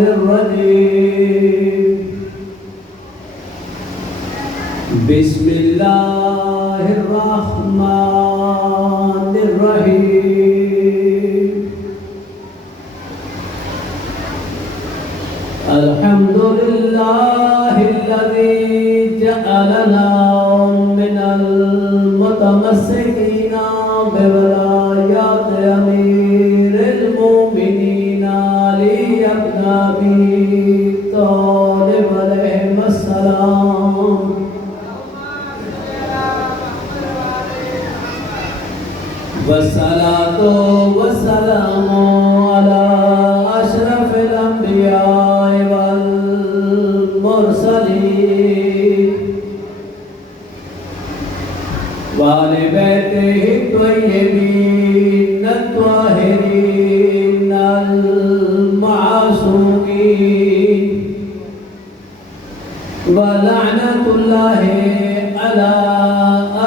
الرجيم بسم الله الرحمن الرحيم الحمد لله الذي جعلنا من المتمسكين بولايات أمير المؤمنين علي بن أبي طالب عليه السلام والصلاة والسلام على أشرف الأنبياء والمرسلين وآل بيته الطيبين الطاهرين المعصومين ولعنة الله على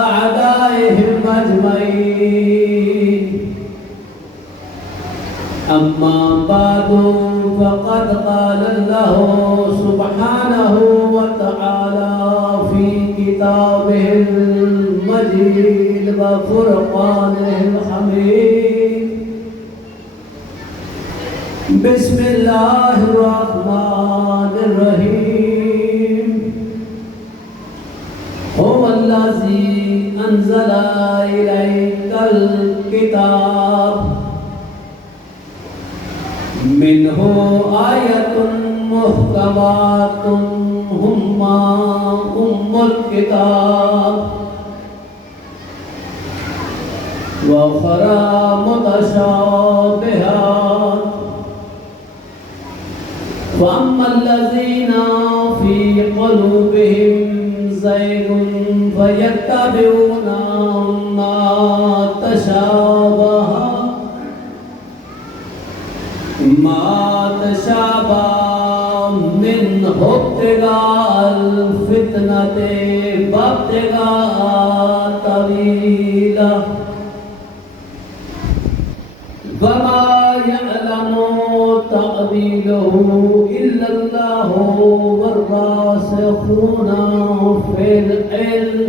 أعدائهم أجمعين أما بعد فقد قال الله سبحانه وتعالى في كتابه المجيد وفرقانه الحميد بسم الله الرحمن الرحيم هو الذي أنزل إليك الكتاب منه آية محكمات هن أم الكتاب وأخرى متشابهات وأما الذين في قلوبهم زيغ فيتبعون ما تشابه منه ابتغاء الفتنة وابتغاء تأويله وما يعلم تأويله إلا الله والراسخون في العلم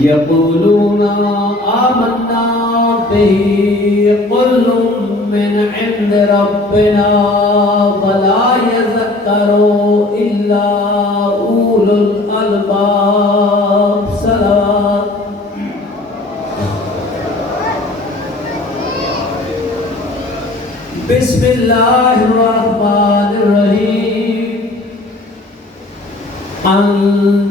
يقولون آمنا به كل من عند ربنا ولا يذكر إلا أولو الألباب صلوات بسم الله الرحمن الرحيم عن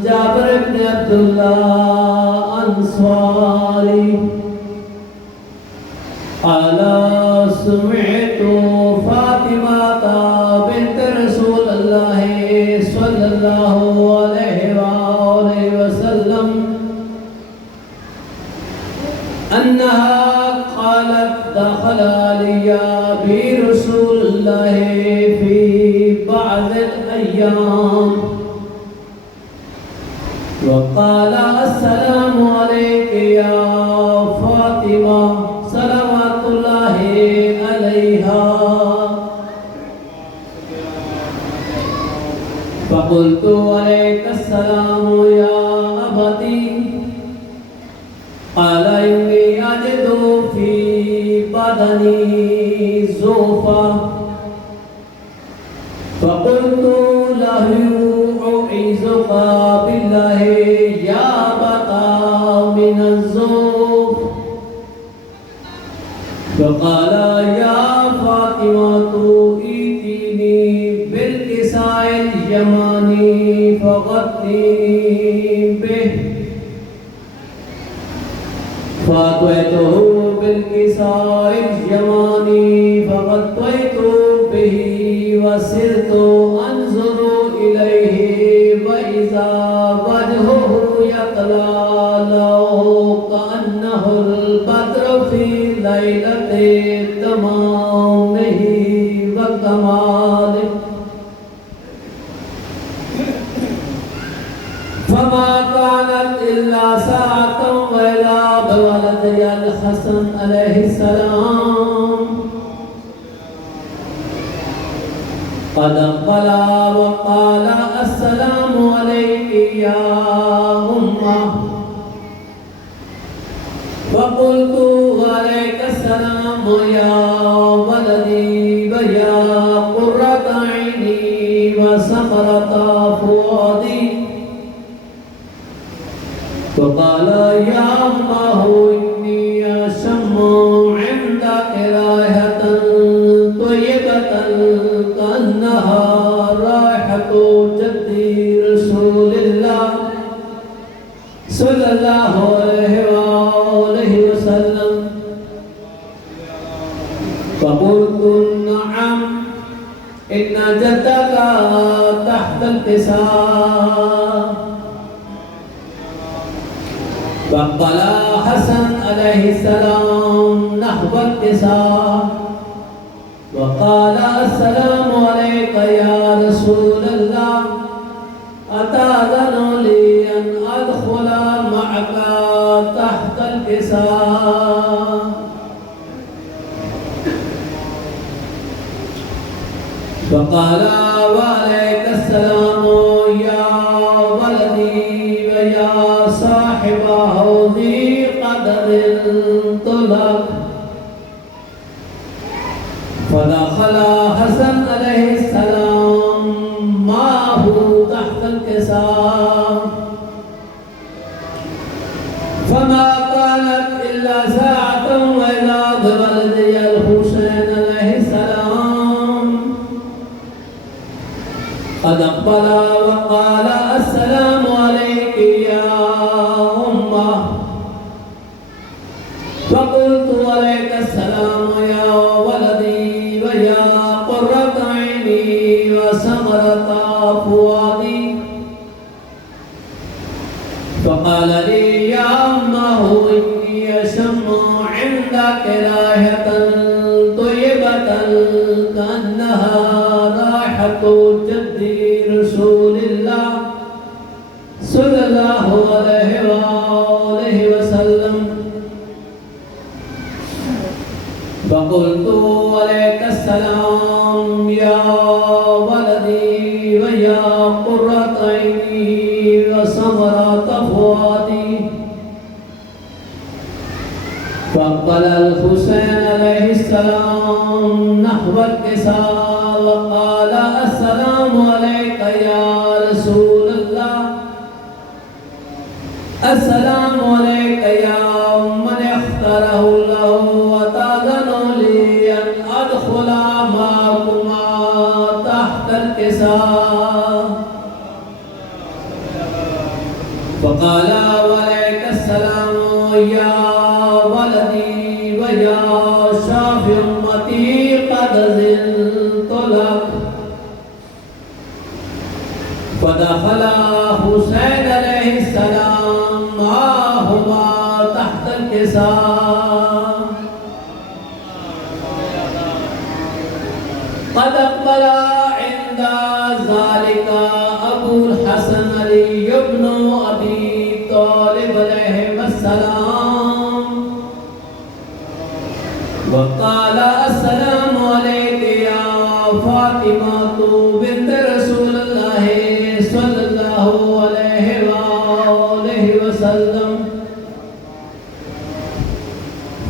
جابر بن عبد الله الأنصاري قال سمعت فاطمة بنت رسول الله صلى الله عليه وآله وسلم أنها قالت دخل علي برسول الله في بعض الأيام وقال السلام عليك يا فاطمة صلوات الله عليها فقلت عليك السلام يا أبتي قال إني أجد في بدني زوفا فقلت له أعيذك بالله يا أبتا من الزوف فقال يا فاطمة ائتيني بالكساء اليماني فغطيني به فأتيته بالكساء اليماني فغطيت به وسرت أنظر إليه وإذا وجهه يتلألأ كأنه البدر في ليلة تمامه وكماله فما كانت إلا ساعة وإذا بولدي الحسن عليه السلام قد انقلع وقال السلام عليك يا أمة فقلت وعليك السلام يا ولدي ويا قرة عيني وثمرة فؤادي فقال يا أمه إني أشم عندك رائحة طيبة كأنها رائحة جدي رسول الله صلى الله عليه وسلم فقلت نعم إن جدك تحت الكساء فقال حسن عليه السلام نحو الكساء وقال السلام عليك يا رسول الله أتأذن لي أن أدخل معك تحت الكساء فقال وعليك السلام يا ولدي ويا صاحب حوضي قدر طلق فدخل حسن عليه السلام معه تحت الكساء فما كانت إلا ساعة وإذا بولدي الحسين عليه السلام قد أقبل وقال السلام عليك يا أمة فقلت عليك السلام يا ولدي ويا قرة عيني وثمرة فؤادي فقال لي يا أمه إني أشم عندك رائحة طيبة كأنها رائحة جدي رسول الله صلى الله عليه وسلم فقلت عليك السلام يا ولدي ويا قرة عيني وثمرة فؤادي فأقبل الحسين عليه السلام نحو الكساء وقال السلام عليك يا رسول الله السلام عليك يا من اختاره الله وتأذن لي أن أدخل معكما تحت الكساء فقال وعليك السلام يا ولدي ويا شافي أمتي قد زلت لك فدخل حسين عليه السلام معهما تحت الكساء قد أقبل عند ذلك أبو الحسن علي بن أبي طالب عليهم السلام وقال السلام عليك يا فاطمة بنت رسول الله صلى الله عليه وسلم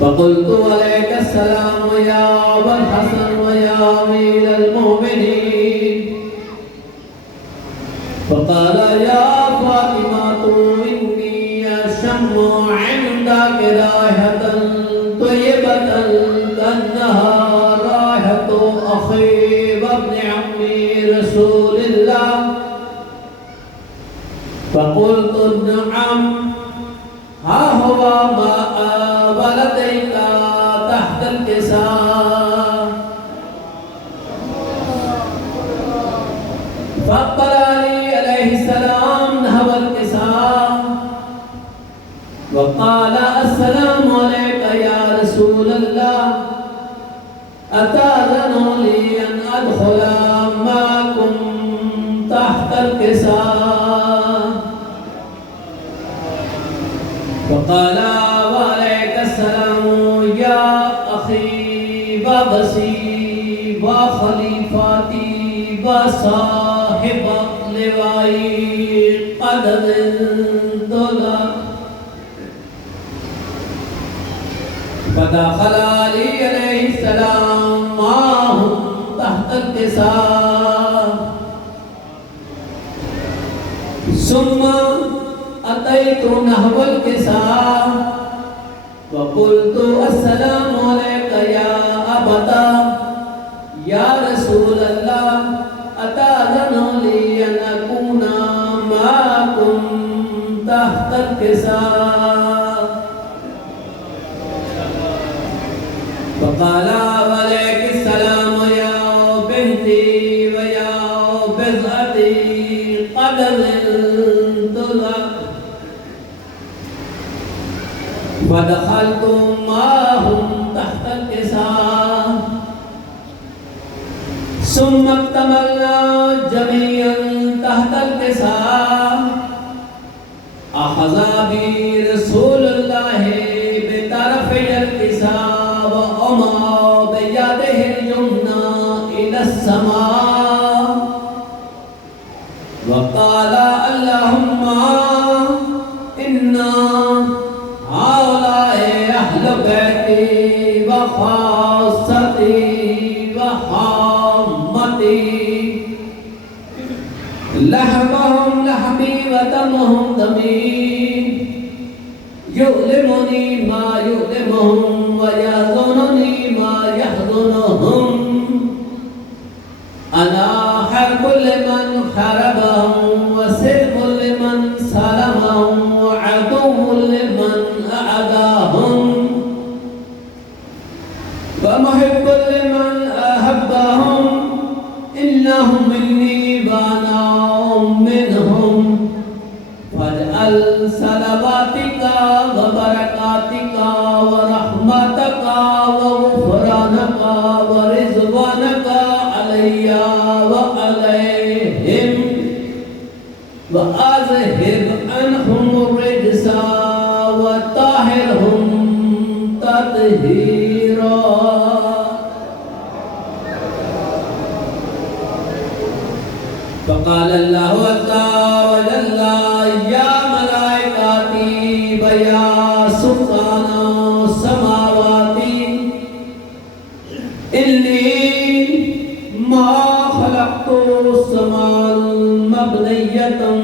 فقلت عليك السلام يا أبا الحسن ويا أمير المؤمنين فقال يا فاطمة إني أشم عندك رائحة طيبة كأنها رائحة أخي وابن عمي رسول الله فقلت نعم ها هو ماء ولديك تحت الكساء فأقبل علي عليه السلام نحو الكساء وقال السلام عليك يا رسول الله أتأذن لي أن أدخل معكم تحت الكساء وقال وعليك السلام يا أخي وبصي खलीफाती व साहिब लिवाई क़दर दुला फदखल अली अलैहिस्सलाम माहुम तहतल किसाब सुम्मा अतैतु नहवल किसाब वक़ुल्तु अस्सलामु अलैका या अबता या रसूल अल्लाह अताज़नु ली अन अकूना माअकुम तहतल किसाब फ़क़ाला वअलैकुस्सलाम या बिन्ती व या बिज़अती क़दर दुला फदखलतु माहुम तहतल किसाब सुम्मा इक्तमलना जमीअन तहतल किसाब अख़ज़ा बि रसूलुल्लाहि बितरफ़िल किसाब व अमा बियदिहिल युमना इलस समा व क़ाला अल्लाहुम्मा इन्ना हाउलाए अहल बैती व खासती व हामती लहमुहुम लहमी व दमुहुम दमी युलिमुनी मा युलिमुहुम व यहज़ुनुनी मा यहज़ुनुहुम अना हर्बुल लिमन हरबहुम व सिल्मुल लिमन सलमहुम व अदुव्वुल लिमन अअदाहुम व मुहिब्बुल लिमन अहब्बहुम इन्नहुम मिन्नी व अना मिनहुम फजअल सलवातिका व बरकातिका व रहमतका व गुफरानका व रिज़वानका अलैया व अलैहिम व अज़हिब अन्हुम रिजसा व ताहिरहुम तत्हीरा फ़क़ाल अल्लाहु अज़्ज़ा व जल्ला या मलाइकाती व या सुल्ताना समावाती इन्नी मा खलक़तु समान मबनियतन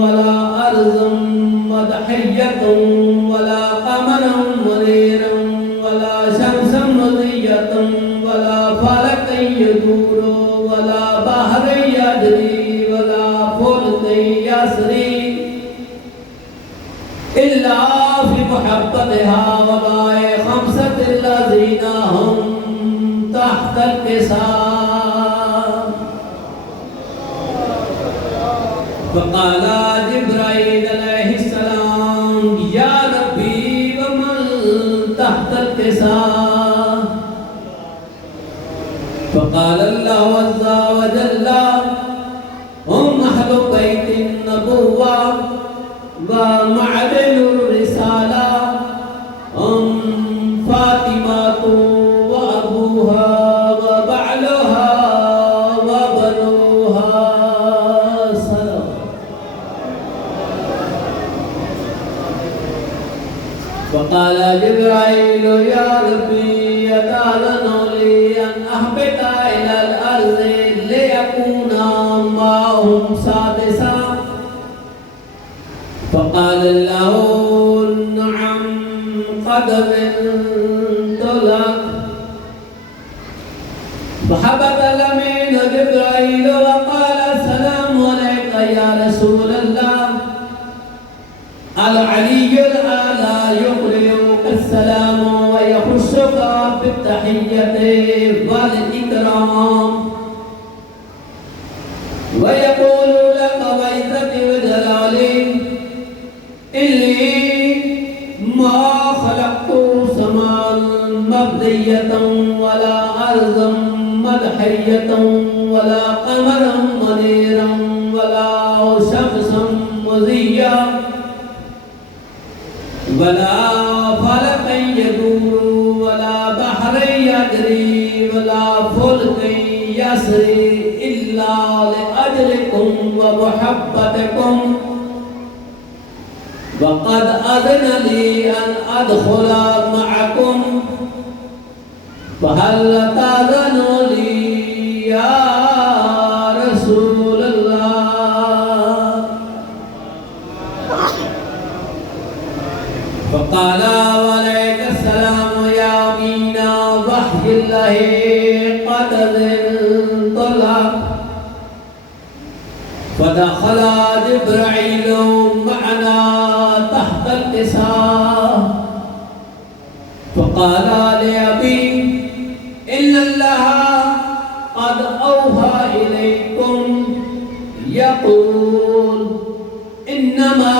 वला अर्ज़न मदहियतन वला क़मरन मुनीरन वला शम्सन मुज़ियतन वला फलकन यदूर वला बहरन यजरी वला फुल्कन यसरी इल्ला फी मुहब्बतिहा व माए खमसतिल लज़ीना हुम तहतल किसाब फ़क़ाल जिब्राईल अलैहिस्सलाम या रब्बी व मन तहतल किसाब फ़क़ाल अल्लाहु अज़्ज़ा व जल्ला हुम अहलु बैतिन नबुव्वा व मअदनुर रिसाला हम फातिमातु व अबूहा व बअलुहा व बनुहा सलाम फ़क़ाल जिब्राईल या रब्बी अताज़नु ली अन अहबिता इलल अर्ज़ि लियकूना माहुम सादिसा फ़क़ाल लहू नअम क़द बिनतु लक फहबत लमीन जिब्राईल व क़ाल अस्सलामु अलैका या रसूल अल्लाह अल अलियुल आला युक़रिउका अस्सलाम व यख़ुस्सुका बित्तहिय्यति वल इकराम व यक़ूलु लका व इज़्ज़ति व जलाली इन्नी मा खलक़तु समान मबनियतन वला अर्ज़न मदहियतन वला क़मरन मुनीरन वला शम्सन मुज़िय्या वला फलकन यदूर वला बहरन यजरी वला फुल्कन असरी इल्ला लिअजलिकुम व मुहब्बतिकुम वक़द अज़न ली अन अदखुला मअकुम फहल ताज़नु ली या रसूल अल्लाह। फ़क़ाल वअलैकुमुस्सलाम या अमीना वहयिल्लाहि क़द अज़नतु लक। फदख़ल जिब्रील मअना तहतल किसाअ फ़क़ाल लिअबी इन्नल्लाह क़द औहा इलैकुम यक़ूल इन्नमा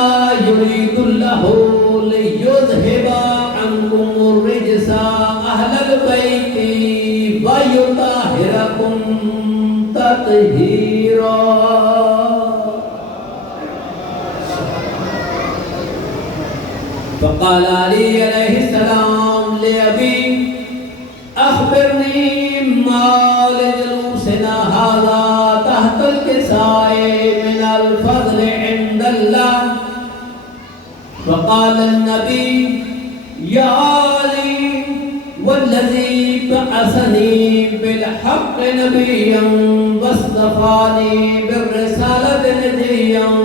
युरीदुल्लाहु लियुज़हिबा अन्कुमुर रिज्सा अहलल बैति व युताहिरकुम तत्हीरा। फ़क़ाल अली अलैहिस्सलाम लिअबी अख़बिरनी मा लिजुलूसिना हाज़ा तहतल किसाए मिनल फ़ज़्ल इंदल्लाह। फ़क़ाल अन्नबी या अली वल्लज़ी बअसनी बिलहक़्क़ नबिय्यन वस्तफ़ानी बिर्रिसालति नदिय्यन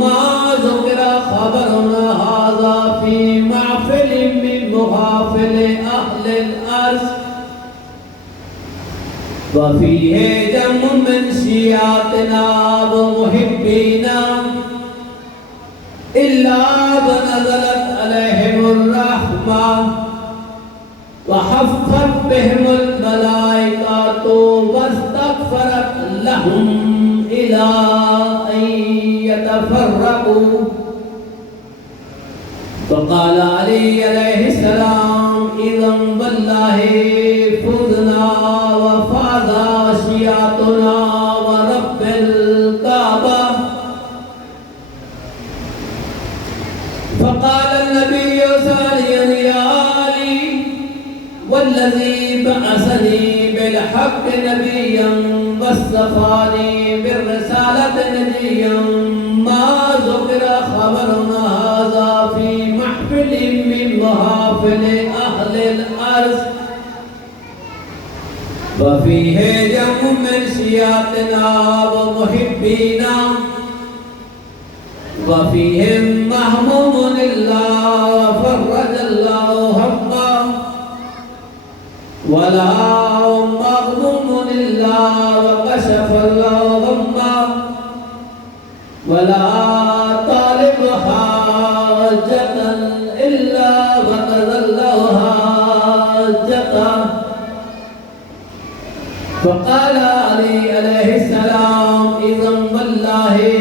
मा ज़ुकिरा ख़बरुना हाज़ा फ़ी महफ़िलिन मिन मुग़ाफ़िलि अहलिल अर्ज़ वफ़ीहि जम्मुन मिन शियातिना व मुहिब्बीना इल्ला नज़लत अलैहिमुर रहमा व हफ़्फ़त बिहिमुल मलाइकतु वस्तग़फ़रत लहुम इला अन यतफ़र्रक़ू। फ़क़ाल अली अलैहिस्सलाम इज़न वल्लाहि फ़ुज़ना व फ़ाज़ा शियातुना व रब्बिल काबा। फ़क़ाल अन्नबिय्यु सालियन या अली वल्लज़ी बअसनी बिलहक़्क़ नबिय्यन वस्तफ़ानी बिर्रिसालति नदिय्यन मा ज़ुकिरा ख़बरुना हाज़ा फ़ी महफ़िलिन मिन मुहाफ़िलि अहलिल अर्ज़ वफ़ीहि जम्मुन मिन शियातिना व मुहिब्बीना वफ़ीहिम महमूमुन इल्ला फ़र्रजल्लाहु हम्मा वला मग़मूमुन इल्ला वकशफ़ल्लाहु गम्मा वला तालिब हाजतन इल्ला वक़ज़ल्लाहु हाजतह। फ़क़ाल अली अलैहिस्सलाम इज़न वल्लाहि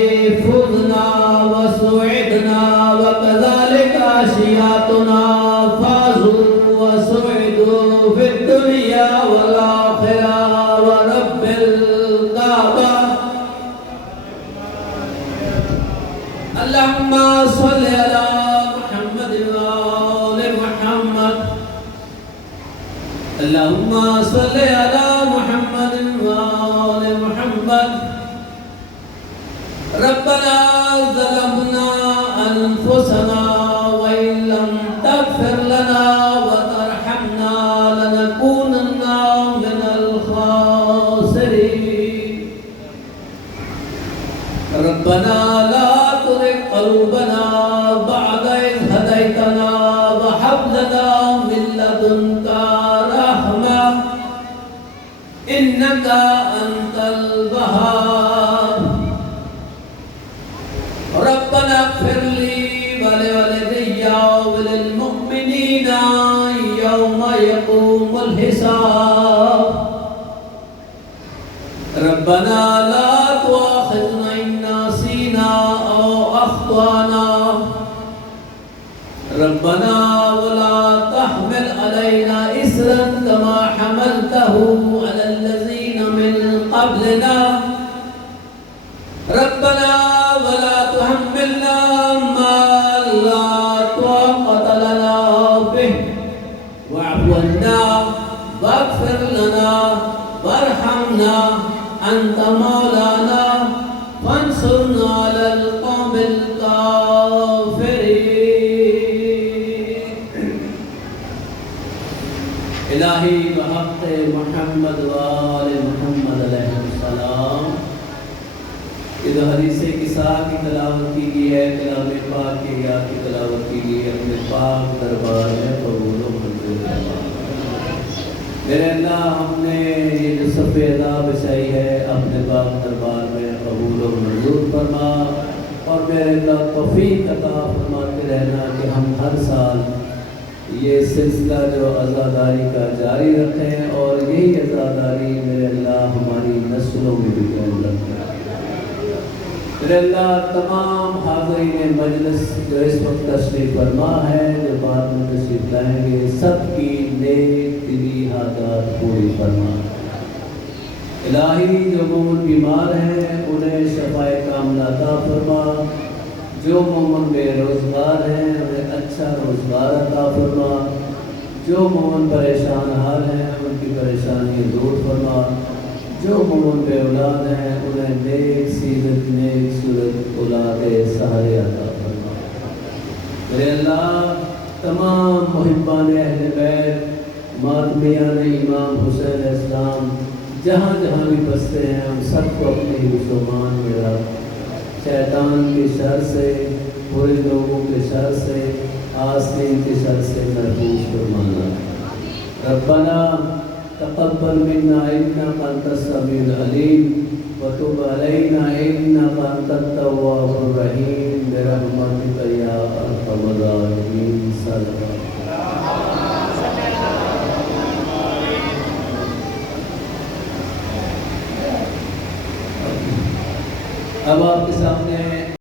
फ़ुज़ना व सुइदना व कज़ालिका शियातुना फ़ाज़ू व सुइदू फ़िद दुनिया वल आख़िरा व रब्बिल काबा। अल्लाहुम्मा सल्लि अला मुहम्मद व आलि मुहम्मद। अल्लाहुम्मा सल्लि अला मुहम्मद व आलि मुहम्मद। रब्बना ज़लमना अनफुसना व इन लम तग़फ़िर लना व तरहमना लनकूनन्ना मिनल ख़ासिरीन। रब्बना ला तुज़िग़ क़ुलूबना बअद इज़ हदैतना व हब लना मिन लदुनका रहमा इन्नका अंतल वहाब। रब्बना इग़फ़िर ली व लिवालिदैया व लिल मुमिनीना यौमा यक़ूमुल हिसाब। रब्बना ला तुआख़िज़ना इन नसीना औ अख़्ताअना। रब्बना वला तहमिल अलैना इसरन कमा हमलतहु अलल लज़ीना मिन क़ब्लिना। रब्बना वला तुहम्मिलना मा ला ताक़त लना बिहि वअफ़ु अन्ना वग़फ़िर लना वरहमना अंत मौलाना फंसुरना अलल कौमिल काफिरीन। इलाही बहक़ मुहम्मद व आले मुहम्मद अलैहिस्सलाम। इस हदीसे किसा की तलावत की गई है, कलाम पाक के या की तलावत की गई है, अपने पाक दरबार में कबूल व मंजूर फरमा। मेरे अल्लाह, हमने ये जो सफ़े अदा बचाई है अपने पाक दरबार में कबूल व मंजूर फरमा। और मेरे अल्लाह तौफीक अता फरमाते रहना कि हम हर साल ये सिलसिला जो अज़ादारी का जारी रखें, और यही अज़ादारी मेरे अल्लाह हमारी नस्लों में भी कायम रखें। मेरे अल्लाह, तमाम हाज़रीन मजलिस जो इस वक्त तशरीफ़ फरमा है, जो बाद में तशरीफ़ लाएंगे, सबकी नेक दिली हाजात पूरी फरमा। इलाही, जो मोमिन बीमार हैं उन्हें शफ़ाए कामिला अता फरमा। जो मोमिन बेरोज़गार हैं उन्हें अच्छा रोज़गार अता फरमा। जो मोमिन परेशान हाल हैं उनकी परेशानी दूर फरमा। जो मोमिन बे औलाद हैं उन्हें नेक सीरत नेक सूरत औलाद सहारे अता फरमा। मेरे अल्लाह, तमाम मुहिब्बान अहले बैत, मातमियान इमाम हुसैन इस्लाम जहाँ जहाँ भी बसते हैं उन सबको अपने ही मुसलमान में रख। शैतान के शर से, बुरे लोगों के शर से, आस्तीन के शर से महफूज फरमाना। रब्बना तक़ब्बल मिन्ना इन्नका अंतस समीउल अलीम व तुब अलैना इन्नका अंतत तव्वाबुर रहीम बिरहमतिका या अरहमर राहिमीन। अब आपके सामने